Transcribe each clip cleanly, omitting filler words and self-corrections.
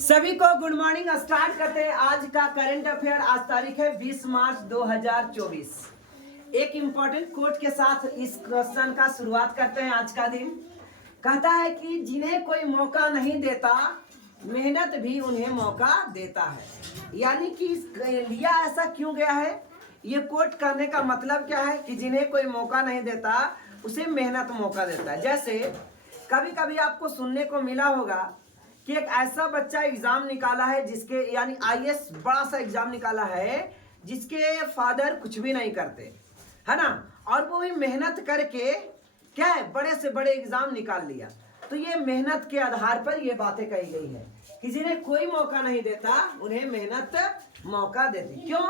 सभी को good morning. Start करते हैं आज का करंट अफेयर। आज तारीख है 20 मार्च 2024। एक इंपॉर्टेंट कोट के साथ इस क्वेश्चन का शुरुआत करते हैं। आज का दिन कहता है कि जिन्हें कोई मौका नहीं देता मेहनत भी उन्हें मौका देता है। यानी कि लिया ऐसा क्यों गया है, ये कोट करने का मतलब क्या है कि जिन्हें कोई मौका नहीं देता उसे मेहनत मौका देता है। जैसे कभी कभी आपको सुनने को मिला होगा कि एक ऐसा बच्चा एग्जाम निकाला है जिसके यानी आईएएस बड़ा सा एग्जाम निकाला है जिसके फादर कुछ भी नहीं करते, है ना, और वो भी मेहनत करके क्या है बड़े से बड़े एग्जाम निकाल लिया। तो ये मेहनत के आधार पर ये बातें कही गई है कि जिन्हें कोई मौका नहीं देता उन्हें मेहनत मौका देती। क्यों?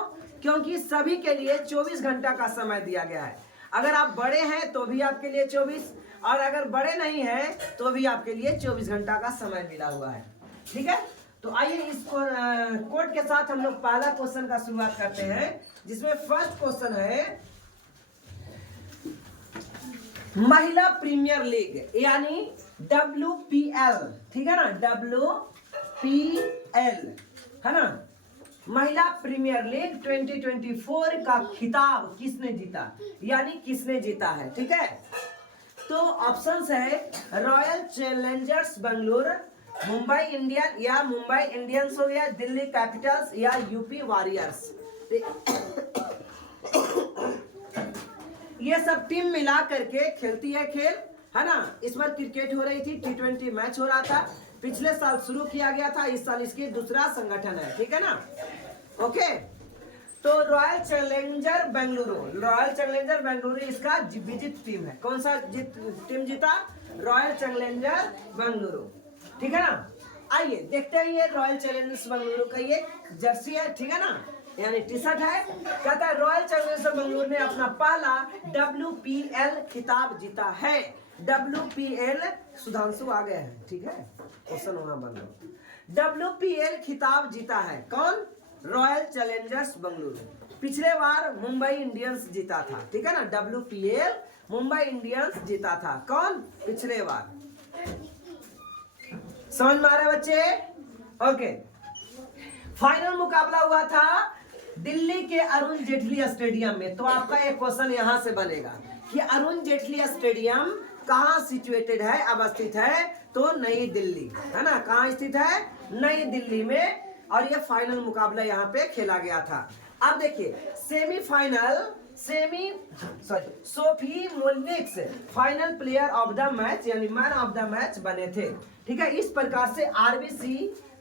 क्योंकि सभी के लिए 24 घंटा का समय दिया गया है। अगर आप बड़े हैं तो भी आपके लिए 24, और अगर बड़े नहीं हैं तो भी आपके लिए 24 घंटा का समय मिला हुआ है। ठीक है, तो आइए इस कोड के साथ हम लोग पहला क्वेश्चन का शुरुआत करते हैं, जिसमें फर्स्ट क्वेश्चन है महिला प्रीमियर लीग यानी WPL। ठीक है ना, WPL है ना, महिला प्रीमियर लीग 2024 का खिताब किसने जीता, यानी किसने जीता है। ठीक है, तो ऑप्शंस है royal Challengers Bengaluru, Mumbai Indian या मुंबई इंडियंस हो गया, दिल्ली कैपिटल्स या यूपी वॉरियर्स। ये सब टीम मिला करके खेलती है खेल, है ना। इस बार क्रिकेट हो रही थी, T20 मैच हो रहा था। पिछले साल शुरू किया गया था, इस साल इसकी दूसरा संगठन है। ठीक है ना, ओके। तो royal challenger Bengaluru, royal challenger Bengaluru इसका विजित टीम है। कौन सा टीम जीता? Royal challenger Bengaluru. ठीक है ना, आइए देखते हैं ये रॉयल चैलेंजर्स बेंगलुरु का ये जर्सी है। ठीक है ना, यानी टी शर्ट है। कहता है रॉयल चैलेंजर्स बेंगलुरु ने अपना पहला WPL खिताब जीता है। WPL सुधांशु आ गए हैं। ठीक है, क्वेश्चन वहां बन रहा। WPL खिताब जीता है कौन? Royal Challengers Bengaluru. पिछले बार मुंबई इंडियंस जीता था। ठीक है ना, WPL मुंबई इंडियंस जीता था। कौन? पिछले बार। समझ में आ रहे बच्चे? ओके। फाइनल मुकाबला हुआ था दिल्ली के अरुण जेटली स्टेडियम में। तो आपका एक क्वेश्चन यहां से बनेगा कि अरुण जेटली स्टेडियम कहां सिचुएटेड है, अवस्थित है? तो नई दिल्ली, है ना। कहां स्थित है? नई दिल्ली में। और ये फाइनल मुकाबला यहाँ पे खेला गया था। अब देखिए Sophie Molineux final player of the match यानी मैन ऑफ द मैच बने थे। ठीक है, इस प्रकार से RBC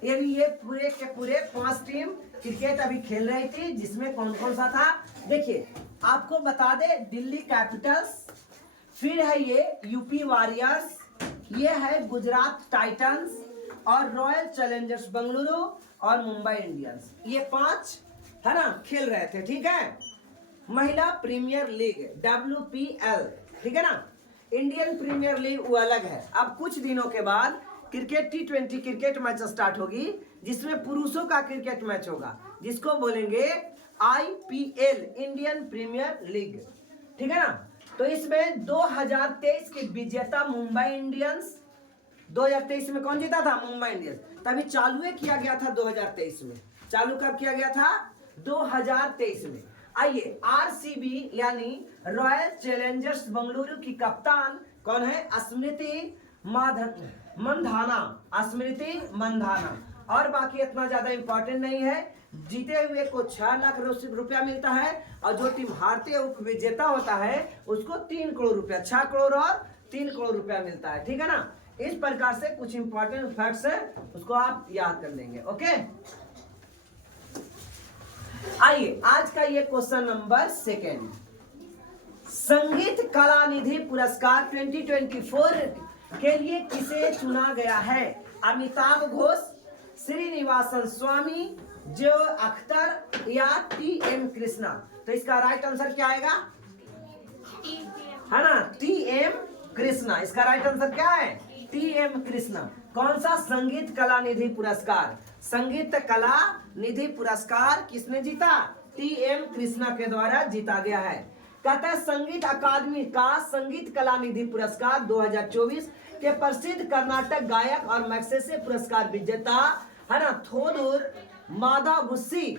ये पूरे के पूरे 5 टीम क्रिकेट अभी खेल रही थी, जिसमें कौन कौन सा था देखिए आपको बता दे। दिल्ली कैपिटल्स, फिर है ये यूपी वॉरियर्स, ये है गुजरात टाइटंस और रॉयल चैलेंजर्स बेंगलुरु और मुंबई इंडियंस। ये 5 है ना खेल रहे थे। ठीक है, महिला प्रीमियर लीग WPL। ठीक है ना, इंडियन प्रीमियर लीग वो अलग है। अब कुछ दिनों के बाद cricket T20 cricket match start होगी, जिसमें पुरुषों का क्रिकेट मैच होगा, जिसको बोलेंगे IPL इंडियन प्रीमियर लीग। ठीक है ना, तो इसमें 2023 के विजेता मुंबई इंडियंस। 2023 में कौन जीता था? मुंबई इंडियंस। तभी चालू किया गया था 2023 में। चालू कब किया गया था? 2023 में। आइए RCB यानी रॉयल चैलेंजर्स बेंगलुरु की कप्तान कौन है? स्मृति मंधाना, स्मृति मंधाना। और बाकी इतना ज्यादा इंपॉर्टेंट नहीं है। जीते हुए को 6 लाख रुपया मिलता है, और जो टीम हारते है वो विजेता होता है उसको 3 करोड़ रुपया, 6 करोड़ और 3 करोड़ रुपया मिलता है। ठीक है ना, इस प्रकार से कुछ इंपॉर्टेंट फैक्ट्स है, उसको आप याद कर लेंगे। ओके, आइए आज का ये क्वेश्चन नंबर 2। संगीत कला निधि पुरस्कार 2024 के लिए किसे चुना गया है? अमिताभ घोष, श्रीनिवासन स्वामी, जो अख्तर या TM कृष्णा। तो इसका राइट आंसर क्या आएगा? है ना, TM कृष्णा। इसका राइट आंसर क्या है? TM कृष्णा। कौन सा? संगीत कला निधि पुरस्कार। संगीत कला निधि पुरस्कार किसने जीता? TM कृष्णा के द्वारा जीता गया है। कहता है संगीत अकादमी का संगीत कला निधि पुरस्कार 2024 के प्रसिद्ध कर्नाटक गायक और मैग्सेसे पुरस्कार विजेता है ना, थोदुर मदाबुस्सी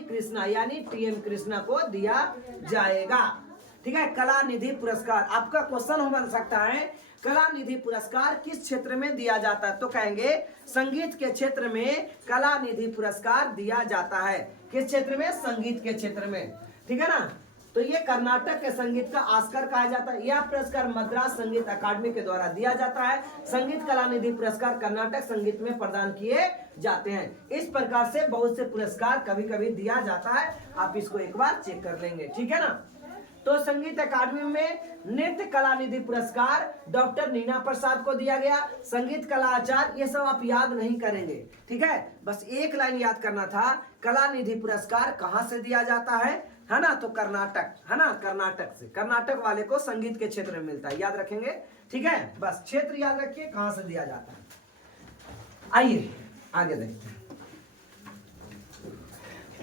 कृष्णा यानी टीएम कृष्णा को दिया जाएगा। ठीक है, कला निधि पुरस्कार आपका क्वेश्चन हो बन सकता है, कला निधि पुरस्कार किस क्षेत्र में दिया जाता है? तो कहेंगे संगीत के क्षेत्र में कला निधि पुरस्कार दिया जाता है। किस क्षेत्र में? संगीत के क्षेत्र में। ठीक है ना, तो ये कर्नाटक के संगीत का ऑस्कर कहा जाता है। यह पुरस्कार मद्रास संगीत अकादमी के द्वारा दिया जाता है। संगीत कला निधि पुरस्कार कर्नाटक संगीत में प्रदान किए जाते हैं। इस प्रकार से बहुत से पुरस्कार कभी कभी दिया जाता है, आप इसको एक बार चेक कर लेंगे। ठीक है ना, तो संगीत अकादमी में नृत्य कला निधि पुरस्कार डॉक्टर नीना प्रसाद को दिया गया। संगीत कला आचार्य, ये सब आप याद नहीं करेंगे। ठीक है, बस एक लाइन याद करना था, कला निधि पुरस्कार कहाँ से दिया जाता है ना, तो कर्नाटक, है ना, कर्नाटक से। कर्नाटक वाले को संगीत के क्षेत्र में मिलता है, याद रखेंगे। ठीक है, बस क्षेत्र याद रखिए कहाँ से दिया जाता है। आइए आगे देखते हैं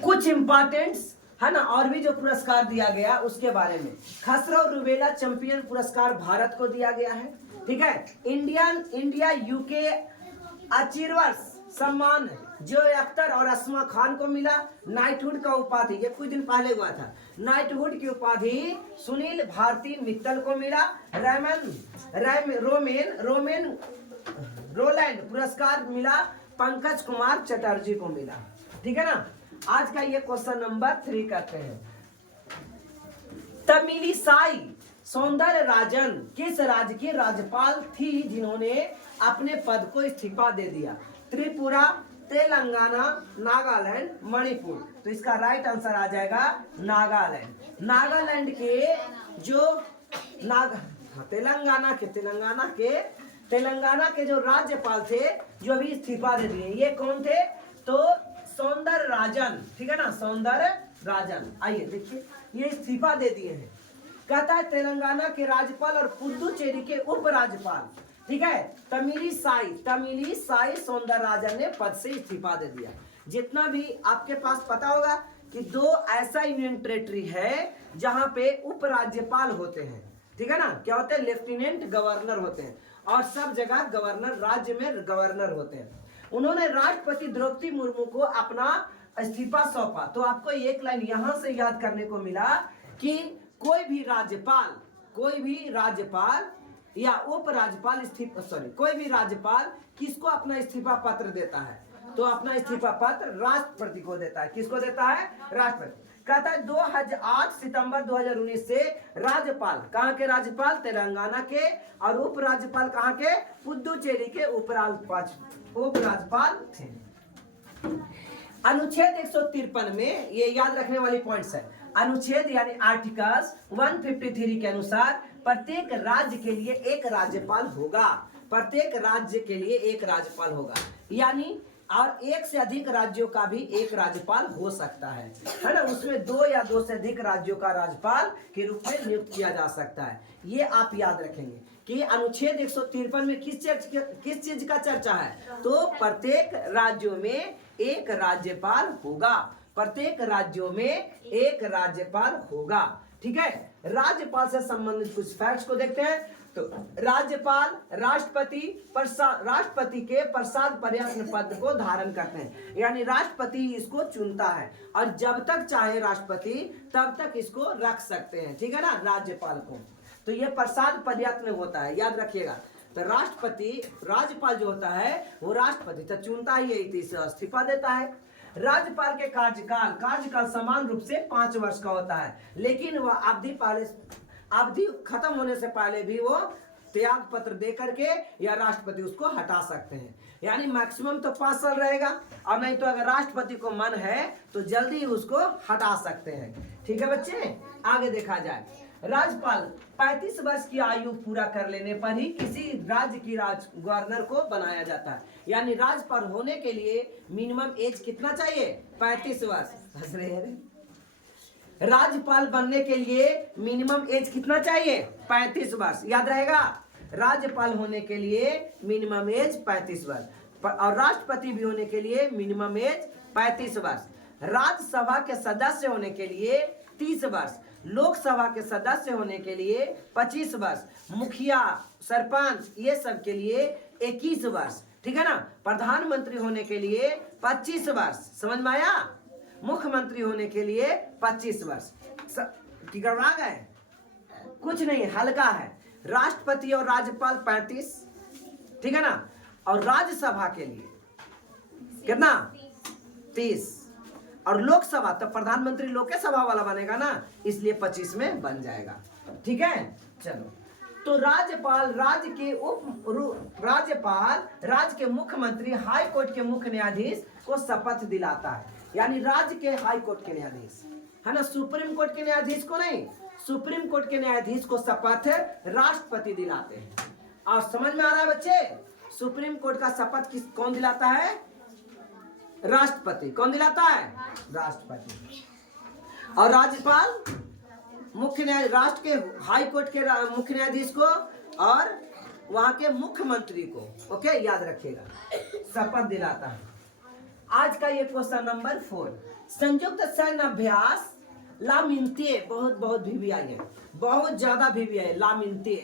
कुछ इंपॉर्टेंट्स, है ना, और भी जो पुरस्कार दिया गया उसके बारे में। खसरो रूबेला चैंपियन पुरस्कार भारत को दिया गया है। ठीक है, इंडिया यूके अचीवर्स सम्मान जो अख्तर और अस्मा खान को मिला। नाइटहुड का उपाधि, ये कुछ दिन पहले हुआ था, नाइटहुड की उपाधि सुनील भारती मित्तल को मिला। रोमेन रोलैंड पुरस्कार मिला पंकज कुमार चटर्जी को मिला। ठीक है ना, आज का ये क्वेश्चन नंबर 3 करते हैं। तमिलिसाई सौंदरराजन किस राज्य की राज्यपाल थी जिन्होंने अपने पद को इस्तीफा दे दिया? त्रिपुरा, तेलंगाना, नागालैंड, मणिपुर। तो इसका राइट आंसर आ जाएगा नागालैंड। नागालैंड के जो तेलंगाना के जो राज्यपाल थे जो अभी इस्तीफा दे दिए, ये कौन थे? तो सौंदरराजन। ठीक है ना, सौंदरराजन। आइए देखिए, ये इस्तीफा दे दिए हैं। कहता है तेलंगाना के राज्यपाल और पुदुचेरी के उपराज्यपाल, ठीक है, तमिलिसाई सौंदरराजन ने पद से इस्तीफा दे दिया। जितना भी आपके पास पता होगा कि 2 ऐसा यूनियन टेरिटरी है जहां पे उपराज्यपाल होते हैं। ठीक है ना, क्या होते हैं? लेफ्टिनेंट गवर्नर होते हैं, और सब जगह गवर्नर, राज्य में गवर्नर होते हैं। उन्होंने राष्ट्रपति द्रौपदी मुर्मू को अपना इस्तीफा सौंपा। तो आपको एक लाइन यहां से याद करने को मिला कि कोई भी राज्यपाल या उपराज्यपाल कोई भी राज्यपाल किसको अपना इस्तीफा पत्र देता है? तो अपना इस्तीफा पत्र राष्ट्रपति को देता है। किसको देता है? राष्ट्रपति। कहता है 8 सितंबर 2019 से राज्यपाल, कहाँ के राज्यपाल? तेलंगाना के, और उपराज्यपाल कहाँ के? पुदुचेरी के उपराज्यपाल थे। अनुच्छेद 153 में ये याद रखने वाली पॉइंट्स है। अनुच्छेद यानी आर्टिकल्स 153 के अनुसार प्रत्येक राज्य के लिए एक राज्यपाल होगा। प्रत्येक राज्य के लिए एक राज्यपाल होगा, यानी और एक से अधिक राज्यों का भी एक राज्यपाल हो सकता है ना। उसमें 2 या 2 से अधिक राज्यों का राज्यपाल के रूप में नियुक्त किया जा सकता है। ये आप याद रखेंगे कि अनुच्छेद 153 में किस चीज का चर्चा है? तो प्रत्येक राज्यों में एक राज्यपाल होगा। प्रत्येक राज्यों में एक राज्यपाल होगा। ठीक है, राज्यपाल से संबंधित कुछ फैक्ट्स को देखते हैं। तो राज्यपाल राष्ट्रपति के प्रसाद प्रयत्न पद को धारण करते हैं, यानी राष्ट्रपति इसको चुनता है, और जब तक चाहे राष्ट्रपति तब तक इसको रख सकते हैं। ठीक है ना, राज्यपाल को। तो ये प्रसाद प्रयत्न होता है, याद रखिएगा। तो राज्यपाल जो होता है वो राष्ट्रपति तो चुनता ही है, इसे इस्तीफा देता है। राज्यपाल के कार्यकाल समान रूप से 5 वर्ष का होता है, लेकिन वह अवधि खत्म होने से पहले भी वो त्याग पत्र दे करके या राष्ट्रपति उसको हटा सकते हैं। यानी मैक्सिमम तो 5 साल रहेगा, और नहीं तो अगर राष्ट्रपति को मन है तो जल्दी उसको हटा सकते हैं। ठीक है बच्चे, आगे देखा जाए। राज्यपाल 35 वर्ष की आयु पूरा कर लेने पर ही किसी राज्य की गवर्नर को बनाया जाता है। यानी राज्यपाल होने के लिए मिनिमम एज कितना चाहिए? 35 वर्ष। राज्यपाल बनने के लिए मिनिमम एज कितना चाहिए? 35 वर्ष। याद रहेगा, राज्यपाल होने के लिए मिनिमम एज 35 वर्ष, और राष्ट्रपति भी होने के लिए मिनिमम एज 35 वर्ष। राज्यसभा के सदस्य होने के लिए 30 वर्ष, लोकसभा के सदस्य होने के लिए 25 वर्ष, मुखिया, सरपंच ये सब के लिए 21 वर्ष। ठीक है ना। प्रधानमंत्री होने के लिए 25 वर्ष, समझ में आया। मुख्यमंत्री होने के लिए 25 वर्ष। गड़बड़ा गए, कुछ नहीं, हल्का है। राष्ट्रपति और राज्यपाल 35, ठीक है ना। और राज्यसभा के लिए कितना, 30। और लोकसभा, तो प्रधानमंत्री लोकसभा वाला बनेगा ना, इसलिए 25 में बन जाएगा, ठीक है। चलो, तो राज्यपाल राज्य के मुख्यमंत्री, हाई कोर्ट के मुख्य न्यायाधीश को शपथ दिलाता है, यानी राज्य के हाई कोर्ट के न्यायाधीश, है ना, सुप्रीम कोर्ट के न्यायाधीश को नहीं, सुप्रीम कोर्ट के न्यायाधीश को शपथ राष्ट्रपति दिलाते हैं। और समझ में आ रहा है बच्चे, सुप्रीम कोर्ट का शपथ कौन दिलाता है, राष्ट्रपति। कौन दिलाता है, राष्ट्रपति। और राज्यपाल मुख्य न्याय, राष्ट्र के हाई कोर्ट के मुख्य न्यायाधीश को और वहां के मुख्यमंत्री को, ओके, याद रखिएगा, शपथ दिलाता है। आज का ये क्वेश्चन नंबर 4, संयुक्त सैन्य अभ्यास लामिन्ते, बहुत बहुत VVI है, बहुत ज्यादा VVI है, लामिन्ते,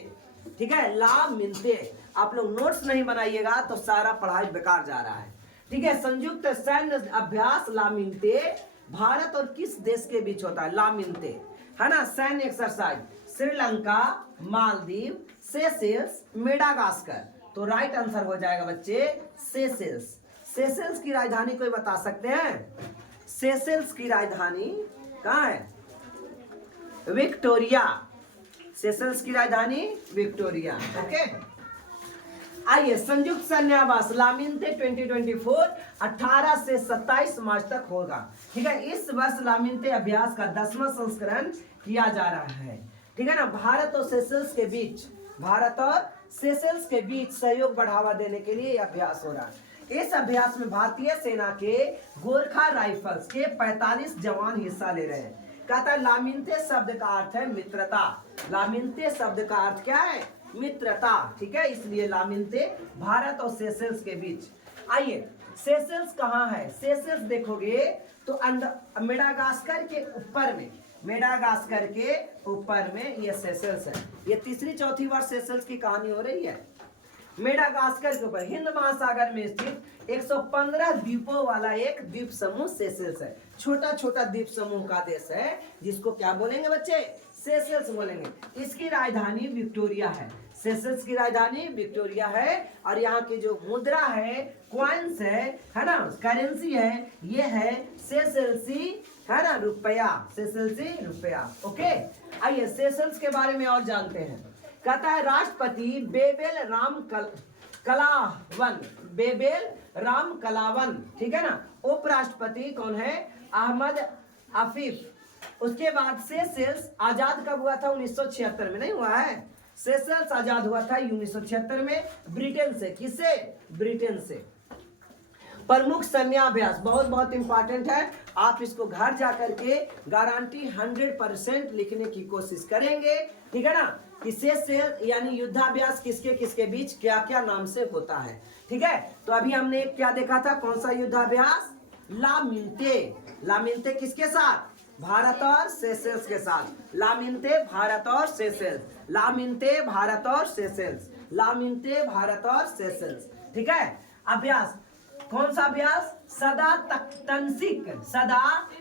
ठीक है, लामिन्ते। आप लोग नोट्स नहीं बनाइएगा तो सारा पढ़ाई बेकार जा रहा है, ठीक है। संयुक्त सैन्य अभ्यास लामिन्ते भारत और किस देश के बीच होता है, लामिन्ते, है ना। सैन्य exercise Sri Lanka, Maldives, Seychelles, Madagascar. तो राइट आंसर हो जाएगा बच्चे सेशेल्स। सेशेल्स की राजधानी कोई बता सकते हैं, सेशेल्स की राजधानी कहाँ है, विक्टोरिया। सेशेल्स की राजधानी विक्टोरिया, ओके। आइए, संयुक्त सैन्य अभ्यास लामिन्ते 2024 18 से 27 मार्च तक होगा, ठीक है। इस वर्ष लामिन्ते अभ्यास का 10वां संस्करण किया जा रहा है, ठीक है ना। भारत और सेशेल्स के बीच, भारत और सेशेल्स के बीच सहयोग बढ़ावा देने के लिए अभ्यास हो रहा है। इस अभ्यास में भारतीय सेना के गोरखा राइफल्स के 45 जवान हिस्सा ले रहे हैं। कहता है लामिन्ते शब्द का अर्थ है मित्रता, लामिन्ते शब्द का अर्थ क्या है, मित्रता, ठीक है। इसलिए लामिन्ते भारत और सेशेल्स के बीच। आइए, सेशेल्स कहाँ है, सेशेल्स देखोगे तो मेडागास्कर के ऊपर में, मेडागास्कर के ऊपर में ये सेशेल्स है। ये तीसरी चौथी बार सेशेल्स की कहानी हो रही है। मेडागास्कर के ऊपर हिंद महासागर में स्थित 115 द्वीपों वाला एक द्वीप समूह सेशेल्स है। छोटा छोटा द्वीप समूह का देश है, जिसको क्या बोलेंगे बच्चे, सेशेल्स बोलेंगे। इसकी राजधानी विक्टोरिया है, सेशेल्स की राजधानी विक्टोरिया है। और यहाँ की जो मुद्रा है, कॉइन्स है ना, करेंसी है, ये है सेशेल्सी, है ना, रुपया, सेशेल्सी रुपया, ओके। आइए, सेशेल्स के बारे में और जानते हैं। कहता है राष्ट्रपति बेबेल राम कलावन, बेबेल राम कलावन, ठीक है ना। उपराष्ट्रपति कौन है, अहमद आफिफ। उसके बाद सेशेल्स आजाद कब हुआ था, 1976 में, नहीं हुआ है। सेशेल्स आजाद हुआ था 1976 में, ब्रिटेन से। किससे, ब्रिटेन से। प्रमुख सैन्याभ्यास बहुत बहुत इंपॉर्टेंट है, आप इसको घर जाकर के गारंटी 100% लिखने की कोशिश करेंगे, ठीक है ना। कि सेशेल्स यानी युद्धाभ्यास किसके किसके बीच क्या क्या नाम से होता है, ठीक है। तो अभी हमने क्या देखा था, कौन सा युद्धाभ्यास, लामिन्ते। लामिन्ते किसके साथ, भारत और सेशेल्स के साथ। लामिन्ते भारत और सेशेल्स, लामिन्ते भारत और सेशेल्स, लामिन्ते भारत और सेशेल्स, ठीक है। अभ्यास कौन सा अभ्यास, सदा तंसिक, सदा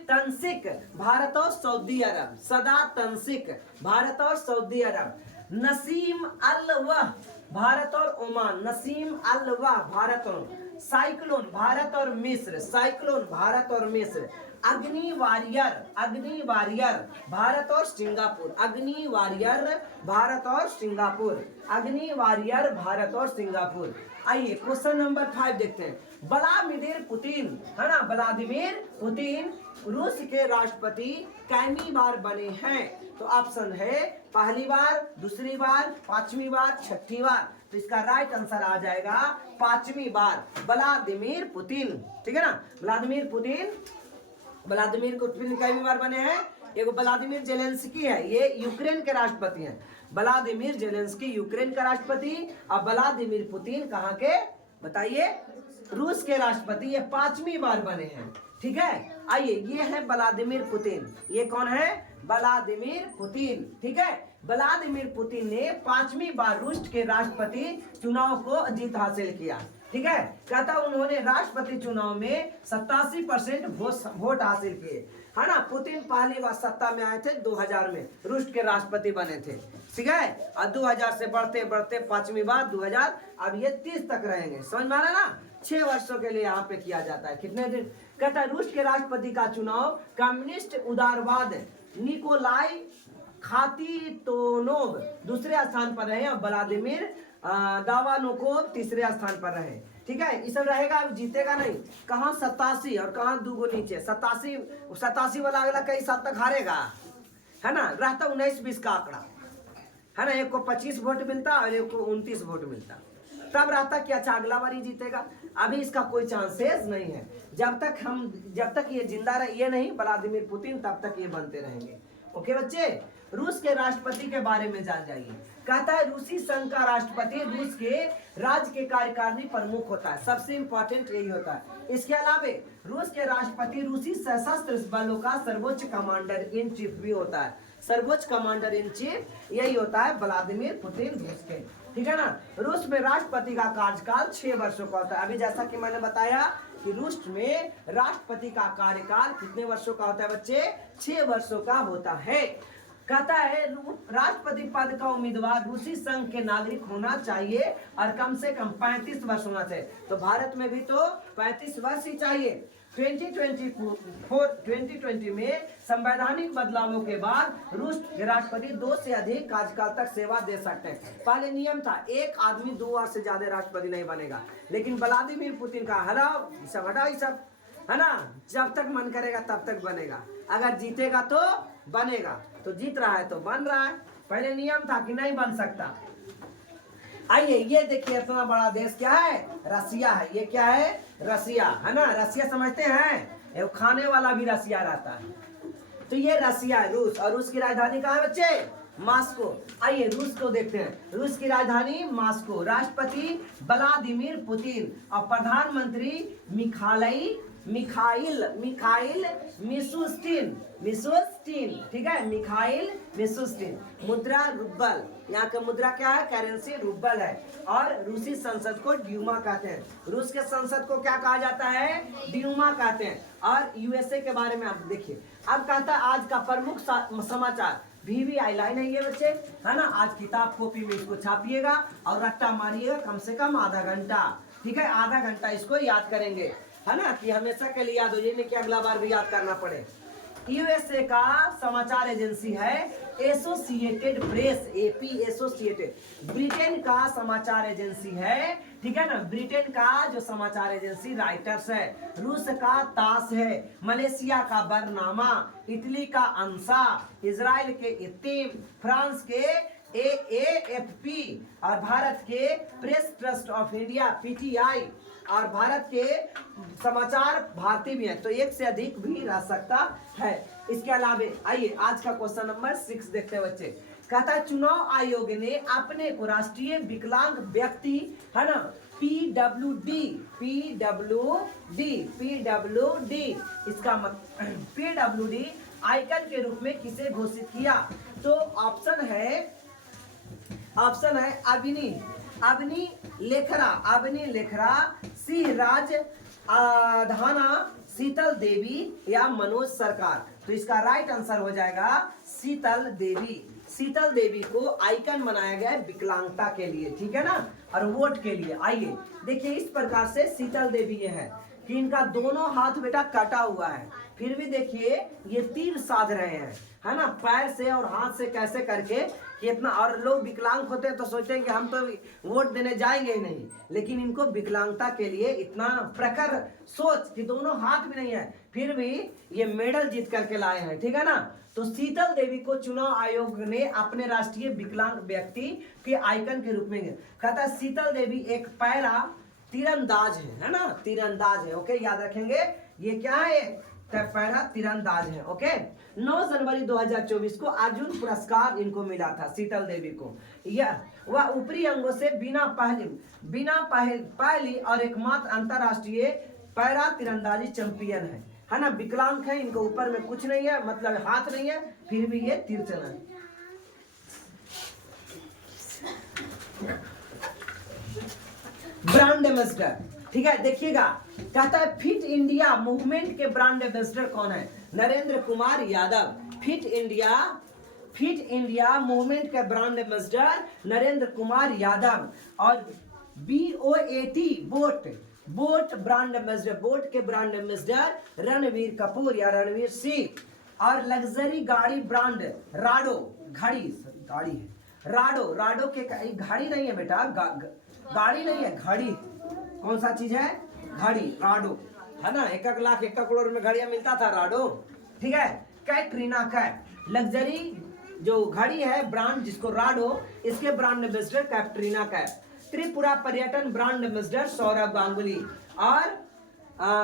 तंसिक भारत और सऊदी अरब, सदा तंसिक भारत और सऊदी अरब। नसीम अल वह भारत और ओमान, नसीम अल वह भारत और। साइक्लोन भारत और मिस्र, साइक्लोन भारत और मिस्र। अग्नि वॉरियर, अग्नि वॉरियर भारत और सिंगापुर, अग्नि वॉरियर भारत और सिंगापुर, अग्नि वॉरियर भारत और सिंगापुर। आइए क्वेश्चन नंबर 5 देखते हैं। व्लादिमीर पुतिन, है ना, व्लादिमीर पुतिन रूस के राष्ट्रपति कितनी बार बने हैं, तो ऑप्शन है पहली बार, दूसरी बार, पांचवी बार, छठी बार। तो इसका राइट आंसर आ जाएगा पांचवी बार, व्लादिमीर पुतिन, ठीक है ना। व्लादिमीर पुतिन, व्लादिमीर पुतिन कई बार बने हैं। एक व्लादिमीर जेलेंस्की है, ये यूक्रेन के राष्ट्रपति हैं। व्लादिमीर जेलेंस्की यूक्रेन का राष्ट्रपति, और व्लादिमीर पुतिन कहाँ के बताइए, रूस के राष्ट्रपति। ये पांचवी बार बने हैं, ठीक है। आइए, ये है व्लादिमीर पुतिन, ये कौन है, व्लादिमीर पुतिन, ठीक है। व्लादिमीर पुतिन ने पांचवी बार रूस के राष्ट्रपति चुनाव को जीत हासिल किया। ठीक है। कहता उन्होंने राष्ट्रपति चुनाव में 87% वोट हासिल किए, है ना। पुतिन पहली बार सत्ता में आए थे 2000 में, रूस के राष्ट्रपति बने थे, ठीक है। और 2000 से बढ़ते बढ़ते 5वीं बार 2000, अब ये 30 तक रहेंगे, समझ में आ रहा है ना। 6 वर्षों के लिए यहाँ पे किया जाता है, कितने दिन। कहता रूस के राष्ट्रपति का चुनाव कम्युनिस्ट उदारवाद निकोलाई खातितोनोव दूसरे स्थान पर रहे और व्लादिमीर दावानोकोव तीसरे स्थान पर रहे, ठीक है। ये सब रहेगा, जीतेगा नहीं। कहाँ 87 और कहाँ 2 गो नीचे, 87 वाला अगला कई साल तक हारेगा, है ना। रहता 19-20 का आंकड़ा, है ना। एक को 25 वोट मिलता और एक को 29 वोट मिलता, तब रहता कि अच्छा अगला बार ही जीतेगा। अभी इसका कोई चांसेस नहीं है। जब तक ये जिंदा रहे, ये नहीं व्लादिमीर पुतिन, तब तक ये बनते रहेंगे। ओके बच्चे, रूस के राष्ट्रपति के बारे में जान जाइए। कहता है रूसी संघ का राष्ट्रपति रूस के राज्य के कार्यकारिणी प्रमुख होता है, सबसे इंपॉर्टेंट यही होता है। इसके अलावा रूस के राष्ट्रपति रूसी सशस्त्र बलों का सर्वोच्च कमांडर इन चीफ भी होता है। सर्वोच्च कमांडर इन चीफ यही होता है व्लादिमीर पुतिन रूस के, ठीक है ना। रूस में राष्ट्रपति का कार्यकाल 6 वर्षों का होता है। अभी जैसा कि मैंने बताया कि रूस में राष्ट्रपति का कार्यकाल कितने वर्षों का होता है बच्चे, 6 वर्षों का होता है। कहता है राष्ट्रपति पद का उम्मीदवार रूसी संघ के नागरिक होना चाहिए और कम से कम 35 वर्ष होना चाहिए। तो भारत में भी तो 35 वर्ष ही चाहिए। 2020 में संवैधानिक बदलावों के बाद रूस के राष्ट्रपति 2 से अधिक कार्यकाल तक सेवा दे सकते हैं। पहले नियम था एक आदमी 2 बार से ज्यादा राष्ट्रपति नहीं बनेगा, लेकिन व्लादिमीर पुतिन का हटाओ ये सब, है ना। जब तक मन करेगा तब तक बनेगा, अगर जीतेगा तो बनेगा, तो जीत रहा है तो बन रहा है। पहले नियम था कि नहीं बन सकता। आइए ये देखिए, इतना बड़ा देश क्या है, रसिया है। ये क्या है, रसिया, है ना। रसिया समझते हैं, ये खाने वाला भी रसिया रहता है। तो ये रसिया है, रूस। और रूस की राजधानी कहाँ है बच्चे, मॉस्को। आइए रूस को देखते हैं। रूस की राजधानी मॉस्को, राष्ट्रपति व्लादिमीर पुतिन और प्रधानमंत्री मिखाइल मिशुस्तिन, ठीक है, मिखाइल मिशुस्तिन। मुद्रा रूबल, यहाँ का मुद्रा क्या है, करेंसी रूबल है। और रूसी संसद को ड्यूमा कहते हैं। रूस के संसद को क्या कहा जाता है, ड्यूमा कहते हैं। और यूएसए के बारे में आप देखिए। अब कहता है आज का प्रमुख समाचार VVI लाइन है ये बच्चे, है ना। आज किताब कॉपी में इसको छापिएगा और रट्टा मारिएगा कम से कम आधा घंटा, ठीक है। आधा घंटा इसको याद करेंगे, है ना, कि हमेशा के लिए याद हो जाए, नहीं कि अगला बार भी याद करना पड़े। यूएसए का समाचार एजेंसी है associated press, AP associated. Britain का समाचार एजेंसी है, ठीक है ना। ब्रिटेन का जो समाचार एजेंसी रॉयटर्स है। रूस का तास है। मलेशिया का बरनामा, इटली का अंसा, इजराइल के इत्तीम, फ्रांस के AAFP और भारत के press trust of India PTI और भारत के समाचार भारती भी है। तो एक से अधिक भी रह सकता है। इसके अलावा आइए आज का क्वेश्चन नंबर 6 देखते हैं बच्चे। कहता है चुनाव आयोग ने अपने को राष्ट्रीय विकलांग व्यक्ति, है ना, PWD इसका PWD आइकन के रूप में किसे घोषित किया। तो ऑप्शन है अबनी लेखरा, सिंह राज धाना, शीतल देवी या मनोज सरकार। तो इसका राइट आंसर हो जाएगा शीतल देवी। शीतल देवी को आइकन बनाया गया है विकलांगता के लिए, ठीक है ना, और वोट के लिए। आइए देखिए इस प्रकार से शीतल देवी ये है कि इनका दोनों हाथ बेटा कटा हुआ है, फिर भी देखिए ये तीर साध रहे हैं, है ना, पैर से और हाथ से कैसे करके कि इतना। और लोग विकलांग होते हैं तो सोचते हैं कि हम तो वोट देने जाएंगे ही नहीं, लेकिन इनको विकलांगता के लिए इतना प्रखर सोच कि दोनों हाथ भी नहीं है, फिर भी ये मेडल जीत करके लाए हैं, ठीक है ना। तो शीतल देवी को चुनाव आयोग ने अपने राष्ट्रीय विकलांग व्यक्ति के आइकन के रूप में कहता है। शीतल देवी एक पैरा तीरंदाज है ना, तीरंदाज है। ओके, याद रखेंगे ये क्या है, पैरा तीरंदाज है। ओके, 9 जनवरी 2024 को अर्जुन पुरस्कार इनको मिला था शीतल देवी को। यह वह ऊपरी अंगों से बिना पहली और एकमात्र अंतरराष्ट्रीय पैरा तीरंदाजी चैंपियन है ना। विकलांग है, इनको ऊपर में कुछ नहीं है, मतलब हाथ नहीं है, फिर भी ये तीर चला है। ब्रांड एम्बेसडर ठीक है, देखिएगा, कहता है फिट इंडिया मूवमेंट के ब्रांड एम्बेसडर कौन है? Narendra Kumar Yadav. Fit India movement के ब्रांड एम्बेसडर नरेंद्र कुमार यादव। और BOAT boat brand ambassador, boat के ब्रांड एम्बेसडर रणवीर कपूर या रणवीर सिंह। और लग्जरी गाड़ी ब्रांड राडो, गाड़ी है राडो के, घड़ी नहीं है बेटा, गाड़ी नहीं है, घड़ी। कौन सा चीज है? घड़ी, राडो है ना। 1 लाख 1 करोड़ में घड़ियां मिलता था, राडो। ठीक है, कैटरीना कैफ, लग्जरी जो घड़ी है ब्रांड जिसको राडो, इसके ब्रांड एम्बेसडर कैटरीना कैफ। त्रिपुरा पर्यटन ब्रांड एम्बेसडर सौरभ गांगुली। और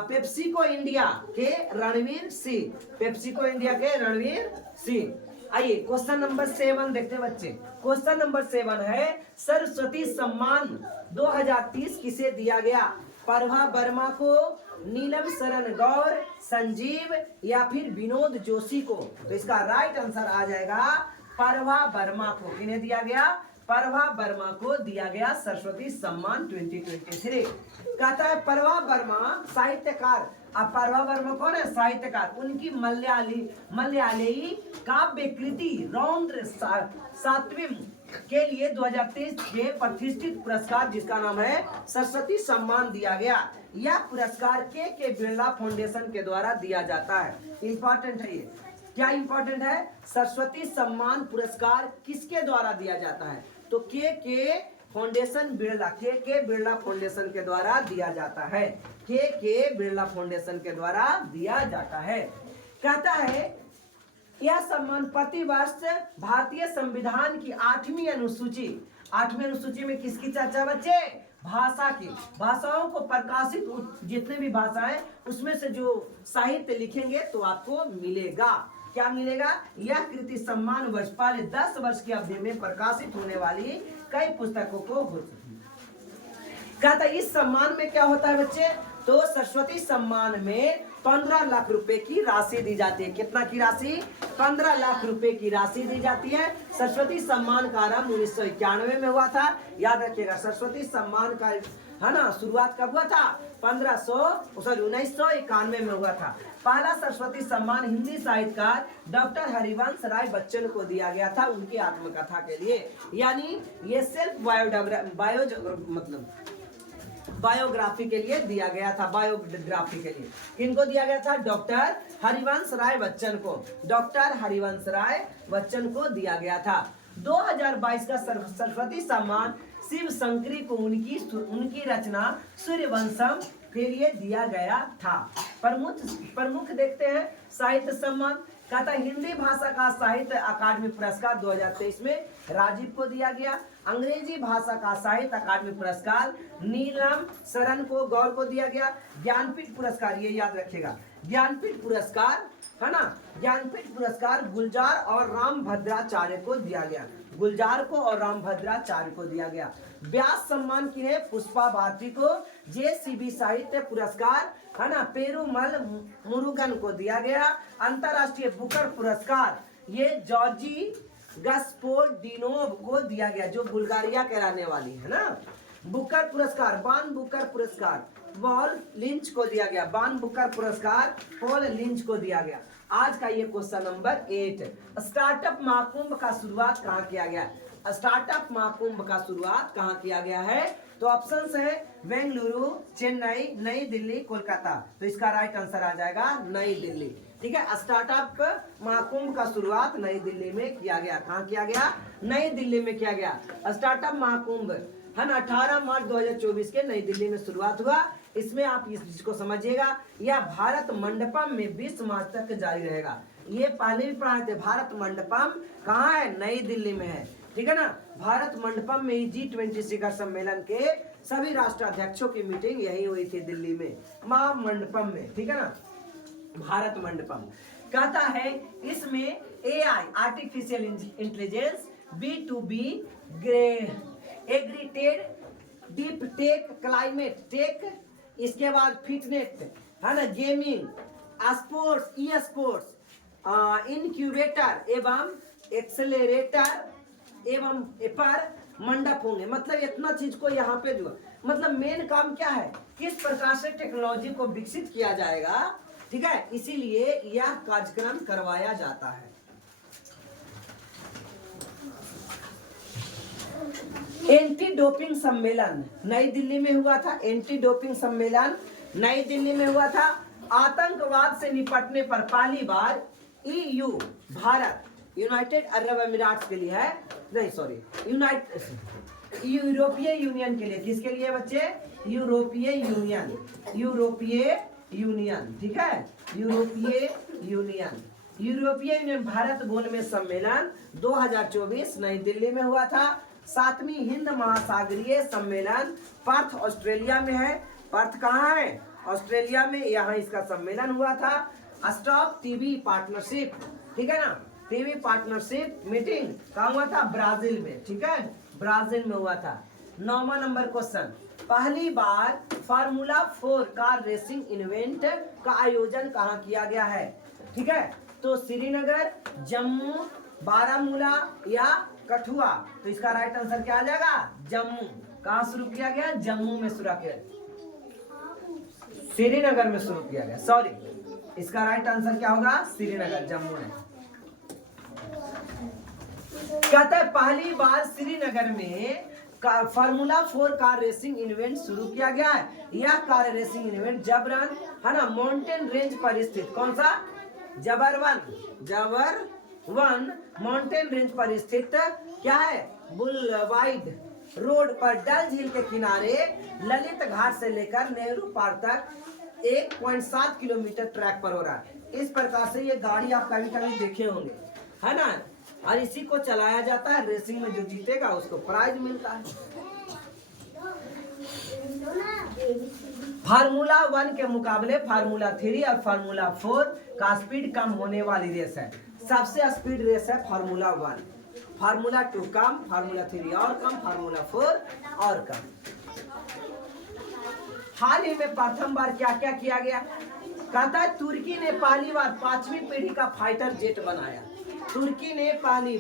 पेप्सिको इंडिया के रणवीर सिंह, पेप्सिको इंडिया के रणवीर सिंह। आइए क्वेश्चन नंबर 7 देखते हैं बच्चे। क्वेश्चन नंबर 7 है सरस्वती सम्मान 2030 किसे दिया गया? प्रभा वर्मा को, नीलम शरण गौर, संजीव या फिर विनोद जोशी को? तो इसका राइट आंसर आ जाएगा प्रभा वर्मा को। किन्हें दिया गया? प्रभा वर्मा को दिया गया सरस्वती सम्मान 2023। कहता है प्रभा वर्मा साहित्यकार। अब प्रभा वर्मा कौन है? साहित्यकार। उनकी मलयाली काव्य कृति रौद्र सात्विम के लिए 2023 के प्रतिष्ठित पुरस्कार जिसका नाम है सरस्वती सम्मान दिया गया। यह पुरस्कार के बिरला फाउंडेशन के द्वारा दिया जाता है। इंपॉर्टेंट है ये। क्या इंपॉर्टेंट है? सरस्वती सम्मान पुरस्कार किसके द्वारा दिया जाता है? तो के फाउंडेशन बिरला, के बिरला फाउंडेशन के द्वारा दिया जाता है। के बिरला फाउंडेशन के द्वारा दिया जाता है। कहता है यह सम्मान प्रतिवर्ष भारतीय संविधान की 8वीं अनुसूची में किसकी चर्चा बच्चे? भाषा की। भाषाओं को प्रकाशित जितने भी भाषाएं उसमें से जो साहित्य लिखेंगे तो आपको मिलेगा। क्या मिलेगा? यह कृति सम्मान वर्ष पहले 10 वर्ष की अवधि में प्रकाशित होने वाली कई पुस्तकों को हो सकती है। कहता है इस सम्मान में क्या होता है बच्चे? तो सरस्वती सम्मान में 15 लाख रुपए की राशि दी जाती है। कितना की राशि? 15 लाख रुपए की राशि दी जाती है। सरस्वती सम्मान का आरंभ 1991 में हुआ था। याद रखिएगा, सरस्वती सम्मान का है ना शुरुआत कब हुआ था? 1991 में हुआ था। पहला सरस्वती सम्मान हिंदी साहित्यकार डॉक्टर हरिवंश राय बच्चन को दिया गया था उनकी आत्मकथा के लिए। यानी ये सेल्फ बायोग्राफी के लिए दिया गया था। बायोग्राफी के लिए किनको दिया गया था? डॉक्टर हरिवंश राय बच्चन को। डॉक्टर हरिवंश राय बच्चन को दिया गया था। 2022 का सरस्वती सम्मान शिव शंकरी को उनकी रचना सूर्यवंशम के लिए दिया गया था। प्रमुख देखते हैं साहित्य सम्मान। कहता है हिंदी भाषा का साहित्य अकादमी पुरस्कार 2023 में राजीव को दिया गया। अंग्रेजी भाषा का साहित्य अकादमी पुरस्कार नीलम शरण को गौर को दिया गया। ज्ञानपीठ पुरस्कार, ये याद रखिएगा, ज्ञानपीठ पुरस्कार है ना, ज्ञानपीठ पुरस्कार गुलजार और रामभद्राचार्य को दिया गया। गुलजार को और रामभद्राचार्य को दिया गया। व्यास सम्मान किन्हें? पुष्पा भारती को। JCB साहित्य पुरस्कार है ना पेरुमल मुरुगन को दिया गया। अंतरराष्ट्रीय बुकर पुरस्कार ये जॉर्जी गस्पोडिनोव को दिया गया जो बुल्गारिया के रहने वाली है ना। बुकर पुरस्कार बान बुकर पुरस्कार पॉल लिंच को दिया गया। बान बुकर पुरस्कार पॉल लिंच को दिया गया। आज का ये क्वेश्चन नंबर 8। स्टार्टअप महाकुंभ का शुरुआत कहाँ किया गया? स्टार्टअप महाकुंभ का शुरुआत कहाँ किया गया है? तो ऑप्शंस है बेंगलुरु, चेन्नई, नई दिल्ली, कोलकाता। तो इसका राइट आंसर आ जाएगा नई दिल्ली। ठीक है, स्टार्टअप महाकुंभ का शुरुआत नई दिल्ली में किया गया। कहाँ किया गया? नई दिल्ली में किया गया। स्टार्टअप महाकुंभ है ना 18 मार्च 2024 के नई दिल्ली में शुरुआत हुआ। इसमें आप इस चीज को समझिएगा, यह भारत मंडपम में 20 मार्च तक जारी रहेगा। ये पहले भी पढ़ाए थे। भारत मंडपम कहाँ है? नई दिल्ली में है। ठीक है ना। भारत मंडपम में G20 शिखर सम्मेलन के सभी राष्ट्राध्यक्षों की मीटिंग यही हुई थी दिल्ली में, महामंडपम में। ठीक है ना, भारत मंडपम। कहता है इसमें AI artificial intelligence, B2B agritech, deep tech, climate tech, इसके बाद फिटनेस है ना, gaming, sports, e sports, incubator एवं एक्सेलरेटर एवं पर मंडप होंगे। मतलब इतना चीज को यहाँ पे जो मतलब मेन काम क्या है, किस प्रकार से टेक्नोलॉजी को विकसित किया जाएगा, ठीक है, इसीलिए यह कार्यक्रम करवाया जाता है। एंटी डोपिंग सम्मेलन नई दिल्ली में हुआ था। एंटी डोपिंग सम्मेलन नई दिल्ली में हुआ था। आतंकवाद से निपटने पर पहली बार ईयू भारत यूनाइटेड अरब अमीरात के लिए है, नहीं सॉरी यूरोपीय यूनियन के लिए, किसके लिए बच्चे, यूरोपीय यूनियन, यूरोपीय यूनियन, ठीक है, यूरोपीय यूनियन, यूरोपीय यूनियन भारत गोलमेज सम्मेलन 2024 नई दिल्ली में हुआ था। 7वीं हिंद महासागरीय सम्मेलन पर्थ ऑस्ट्रेलिया में है। पर्थ कहाँ है, ऑस्ट्रेलिया में, यहाँ इसका सम्मेलन हुआ था। स्टॉप टीबी पार्टनरशिप, ठीक है ना, टीबी पार्टनरशिप मीटिंग कहाँ हुआ था, ब्राजील में, ठीक है, ब्राजील में हुआ था। 9वां नंबर क्वेश्चन, पहली बार फार्मूला 4 कार रेसिंग इवेंट का आयोजन कहाँ किया गया है, ठीक है, तो श्रीनगर, जम्मू, बारामूला या कठुआ, तो इसका राइट आंसर क्या आ जाएगा, जम्मू। कहाँ शुरू किया गया, जम्मू में शुरू किया, श्रीनगर में शुरू किया गया, सॉरी, इसका राइट आंसर क्या होगा, श्रीनगर, जम्मू है। कहता है पहली बार श्रीनगर में फार्मूला 4 कार रेसिंग इवेंट शुरू किया गया है। यह कार रेसिंग इवेंट जबरन, है ना, माउंटेन रेंज पर स्थित, कौन सा, जबरवन माउंटेन रेंज पर स्थित क्या है, बुलवाइड रोड पर डल झील के किनारे ललित घाट से लेकर नेहरू पार्क तक 1.7 किलोमीटर ट्रैक पर हो रहा है। इस प्रकार से ये गाड़ी आप कभी कभी देखे होंगे, है ना, और इसी को चलाया जाता है। रेसिंग में जो जीतेगा उसको प्राइज मिलता है। फार्मूला 1 के मुकाबले फार्मूला 3 और फार्मूला 4 का स्पीड कम होने वाली रेस है। सबसे स्पीड रेस है फार्मूला 1, फार्मूला 2 कम, फार्मूला 3 और कम, फार्मूला 4 और कम। हाल ही में प्रथम बार क्या क्या किया गया, कहता है तुर्की ने पहली बार 5वीं पीढ़ी का फाइटर जेट बनाया। तुर्की ने पहली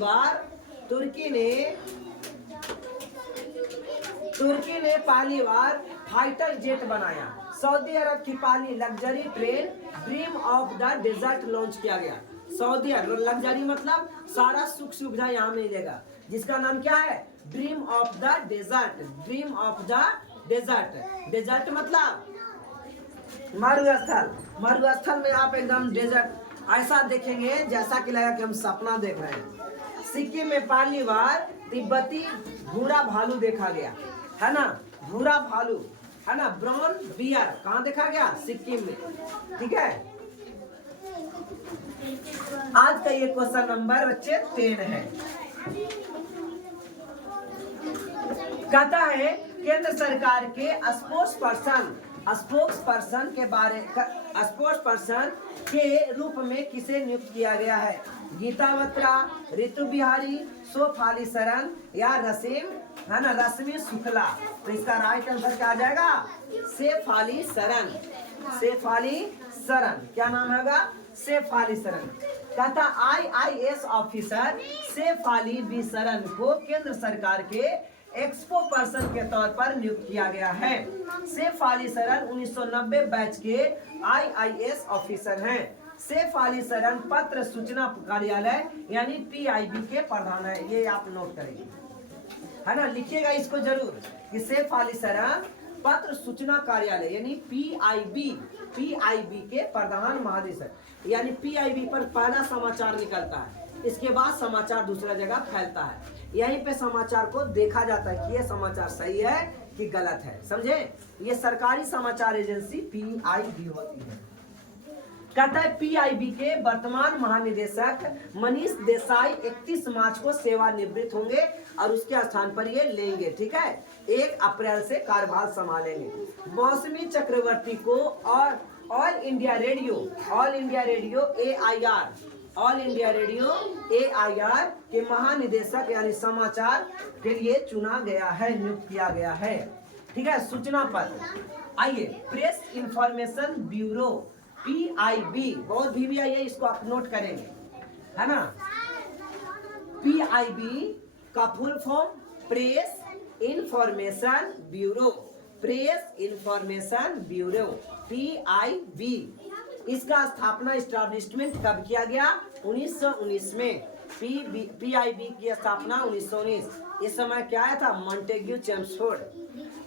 बार फाइटर जेट बनाया। सऊदी अरब की पहली luxury train dream of the desert launch किया गया। सऊदी अरब, लग्जरी मतलब सारा सुख सुविधा यहाँ मिलेगा, जिसका नाम क्या है, dream of the desert, dream of the desert. Desert मतलब मरुस्थल, मरुस्थल में आप एकदम डेजर्ट ऐसा देखेंगे जैसा कि लगेगा कि हम सपना देख रहे हैं। सिक्किम में पहली बार तिब्बती भूरा भालू देखा गया, है ना, भूरा भालू, है ना, ब्राउन बियर कहाँ देखा गया, सिक्किम में, ठीक है। आज का ये क्वेश्चन नंबर बच्चे 10 है। कहता है केंद्र सरकार के स्पोक्स पर्सन के रूप में किसे नियुक्त किया गया है, गीता बत्रा, ऋतु बिहारी, सोफाली सरन या रसीम, है ना, रश्मि शुक्ला। तो इसका राइट आंसर क्या आ जाएगा, शेफाली सरन, शेफाली सरन, क्या नाम होगा, शेफाली सरन। कहता IAS officer Shefali B Saran को केंद्र सरकार के एक्सपो पर्सन के तौर पर नियुक्त किया गया है। शेफाली सरन 1990 बैच के IAS ऑफिसर हैं। शेफाली सरन पत्र सूचना कार्यालय यानी PIB के प्रधान है। ये आप नोट करेंगे, है ना, लिखिएगा इसको जरूर कि शेफाली सरन पत्र सूचना कार्यालय यानी PIB के प्रधान महानिदेशक, यानी PIB पर पहला समाचार निकलता है, इसके बाद समाचार दूसरा जगह फैलता है। यहीं पे समाचार को देखा जाता है कि ये समाचार सही है कि गलत है, समझे। ये सरकारी समाचार एजेंसी PIB होती है। कहता है PIB के वर्तमान महानिदेशक मनीष देसाई 31 मार्च को सेवानिवृत्त होंगे और उसके स्थान पर ये लेंगे, ठीक है, 1 अप्रैल से कार्यभार संभालेंगे। मौसमी चक्रवर्ती को और ऑल इंडिया रेडियो AIR के महानिदेशक यानी समाचार के लिए चुना गया है, नियुक्त किया गया है, ठीक है। सूचना पत्र, आइए, प्रेस इंफॉर्मेशन ब्यूरो PIB, बहुत भी आइए, इसको आप नोट करेंगे, है ना। PIB का full form press information bureau, press information bureau, PIB। इसका स्थापना एस्टैब्लिशमेंट कब किया गया? 1919 में। PIB की स्थापना 1919। इस समय क्या आया था? Montagu Chelmsford.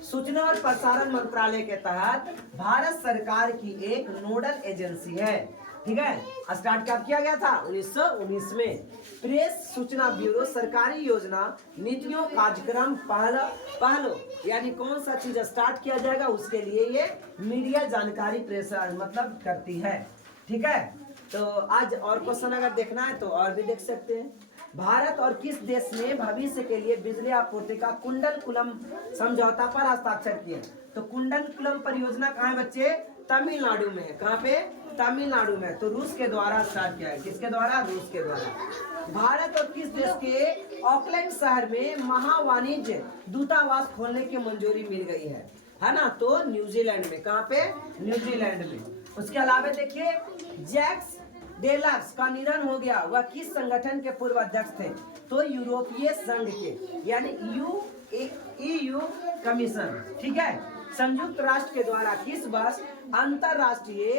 सूचना और प्रसारण मंत्रालय के तहत भारत सरकार की एक नोडल एजेंसी है। ठीक है, स्टार्ट कब किया गया था? 1919 में। प्रेस सूचना ब्यूरो सरकारी योजना, नीतियों, कार्यक्रम, पहलों यानी कौन सा चीज स्टार्ट किया जाएगा उसके लिए ये मीडिया जानकारी प्रेस मतलब करती है। ठीक है, तो आज और क्वेश्चन अगर देखना है तो और भी देख सकते हैं। भारत और किस देश ने भविष्य के लिए बिजली आपूर्ति का कुंडलकुलम समझौता पर हस्ताक्षर किए? तो कुंडलकुलम परियोजना कहाँ है बच्चे? तमिलनाडु में है। कहाँ पे? तमिलनाडु में। तो रूस के द्वारा स्टार्ट किया है। किसके द्वारा? रूस के द्वारा। भारत और किस देश के ऑकलैंड शहर में महावाणिज्य दूतावास खोलने की मंजूरी मिल गई है ना? तो न्यूजीलैंड में। कहाँ पे? न्यूजीलैंड में। उसके अलावा देखिए, जैक्स डेलर्स का निधन हो गया। वह किस संगठन के पूर्व अध्यक्ष थे? तो यूरोपीय संघ के, यानी EU कमीशन। ठीक है, संयुक्त राष्ट्र के द्वारा किस वर्ष अंतरराष्ट्रीय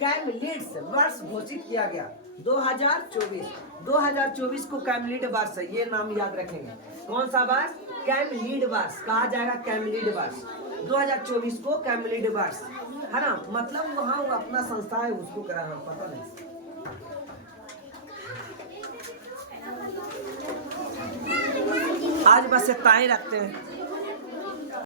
कैमलिड्स वर्ष घोषित किया गया? 2024। 2024 को कैमलिड वर्ष है, ये नाम याद रखेंगे। कौन सा वर्ष? कैमलिड वर्ष कहा जाएगा। कैमलिड वर्ष 2024 को कैमलिड वर्ष, है ना? मतलब वहाँ अपना संस्था है उसको करा है, पता नहीं। आज बस इतना ही रखते हैं।